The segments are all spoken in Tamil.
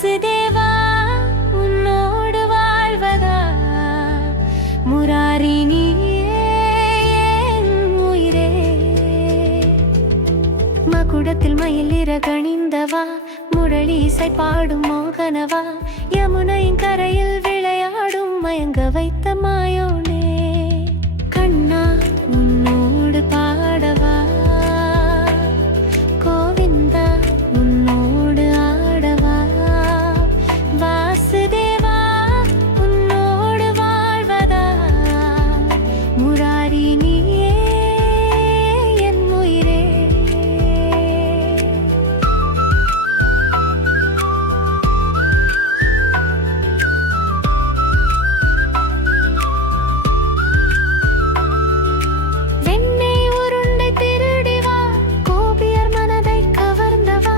வாசுதேவா உன்னோடு வாழ்வதா முராரி நீயே என் உயிரே மகுடத்தில் மயிலிற கணிந்தவா முரளி இசை பாடும் மோகனவா யமுனையின் கரையில் விளையாடும் மயங்க வைத்த மாயோனே கண்ணா உன்னோடு பாடவா கோவிந்தா உன்னோடு ஆடவா வாசுதேவா உன்னோடு வாழ்வதா முராரி நீயே என் உயிரே வெண்ணெய் உருண்டை திருடிவா கோபியர் மனதை கவர்ந்தவா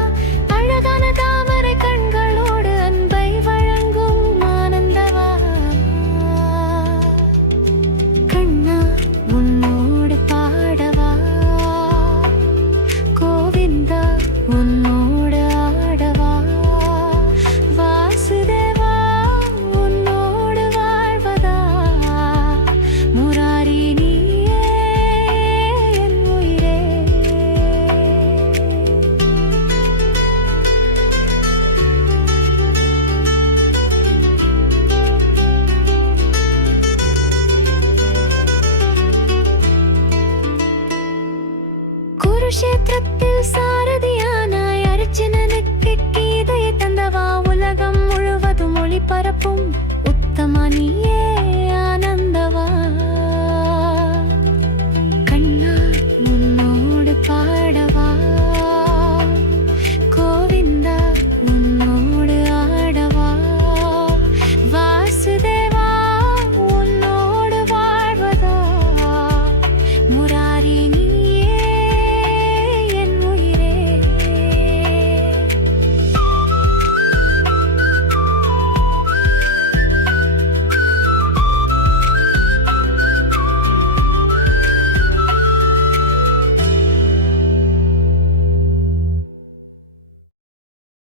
அழகான தாமரை கண்களோடு அன்பை வழங்கும் ஆனந்தவா கண்ணா உன்னோடு பாடவா கோவிந்தா உன்னோடு ஆடவா வாசுதேவா உன்னோடு வாழ்வதா முராரி நீயே என் உயிரே குருஷேத்திரத்தில் சாரதியானாய் அர்ஜுனனுக்கு கீதையை தந்தவா உலகம் முழுவதும் ஒளி பரப்பும் உத்தமா நீயே